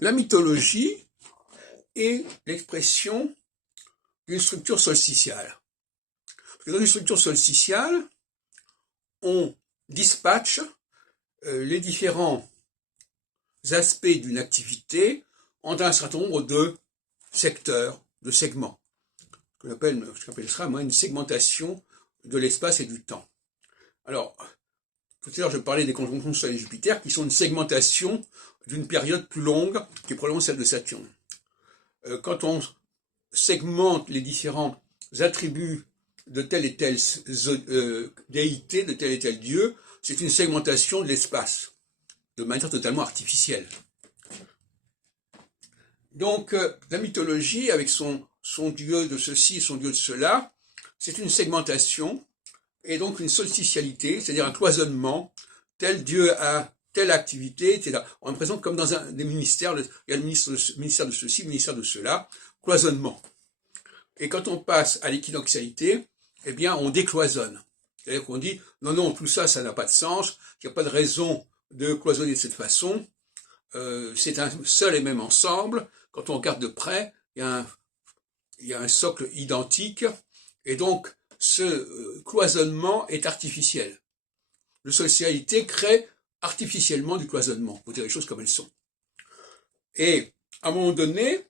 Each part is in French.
La mythologie est l'expression d'une structure solsticiale. Parce que dans une structure solsticiale, on dispatche les différents aspects d'une activité en un certain nombre de secteurs, de segments, ce qu'on appellera une segmentation de l'espace et du temps. Alors, tout à l'heure, je parlais des conjonctions Soleil et Jupiter, qui sont une segmentation d'une période plus longue, qui est probablement celle de Saturne. Quand on segmente les différents attributs de telle et telle déité, de tel et tel dieu, c'est une segmentation de l'espace, de manière totalement artificielle. Donc, la mythologie, avec son dieu de ceci, son dieu de cela, c'est une segmentation, et donc une solsticialité, c'est-à-dire un cloisonnement, tel dieu a telle activité, etc. On est présent comme dans des ministères, il y a le ministère de ceci, le ministère de cela, cloisonnement. Et quand on passe à l'équinoxialité, eh bien, on décloisonne. C'est-à-dire qu'on dit, non, tout ça, ça n'a pas de sens, il n'y a pas de raison de cloisonner de cette façon, c'est un seul et même ensemble. Quand on regarde de près, il y a un socle identique, et donc ce cloisonnement est artificiel. Le solsticialité crée artificiellement du cloisonnement, pour dire les choses comme elles sont. Et à un moment donné,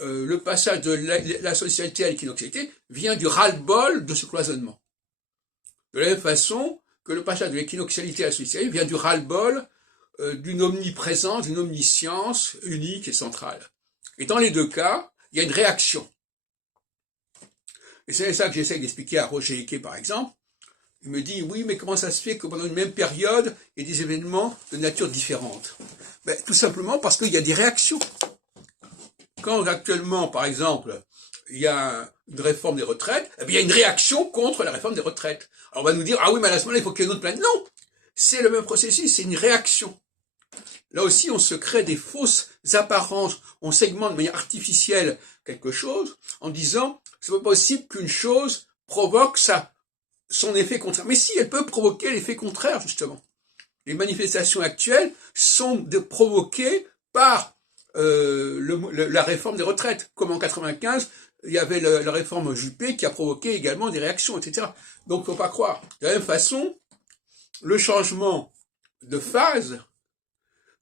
le passage de la solsticialité à l'équinoxialité vient du ras-le-bol de ce cloisonnement. De la même façon que le passage de l'équinoxialité à la solsticialité vient du ras-le-bol d'une omniprésence, d'une omniscience unique et centrale. Et dans les deux cas, il y a une réaction. Et c'est ça que j'essaie d'expliquer à Roger Eke, par exemple. Il me dit, oui, mais comment ça se fait que pendant une même période, il y a des événements de nature différente? Tout simplement parce qu'il y a des réactions. Quand actuellement, par exemple, il y a une réforme des retraites, eh bien, il y a une réaction contre la réforme des retraites. Alors on va nous dire, ah oui, mais à ce moment-là, il faut qu'il y ait une autre planète. Non, c'est le même processus, c'est une réaction. Là aussi, on se crée des fausses apparences, on segmente de manière artificielle quelque chose en disant, c'est pas possible qu'une chose provoque son effet contraire. Mais si, elle peut provoquer l'effet contraire, justement. Les manifestations actuelles sont provoquées par la réforme des retraites. Comme en 95, il y avait la réforme Juppé qui a provoqué également des réactions, etc. Donc, faut pas croire. De la même façon, le changement de phase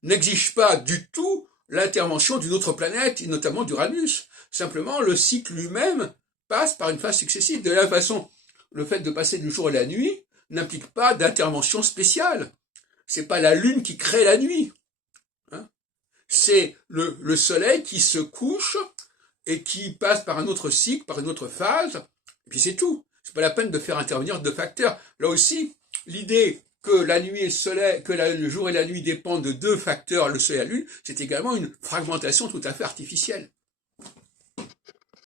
n'exige pas du tout l'intervention d'une autre planète, et notamment d'Uranus. Simplement, le cycle lui-même passe par une phase successive. De la même façon, le fait de passer du jour à la nuit n'implique pas d'intervention spéciale. C'est pas la lune qui crée la nuit. Hein, c'est le soleil qui se couche et qui passe par un autre cycle, par une autre phase, et puis c'est tout. C'est pas la peine de faire intervenir deux facteurs. Là aussi, l'idée que la nuit et le soleil, que le jour et la nuit dépendent de deux facteurs, le soleil et la lune, c'est également une fragmentation tout à fait artificielle.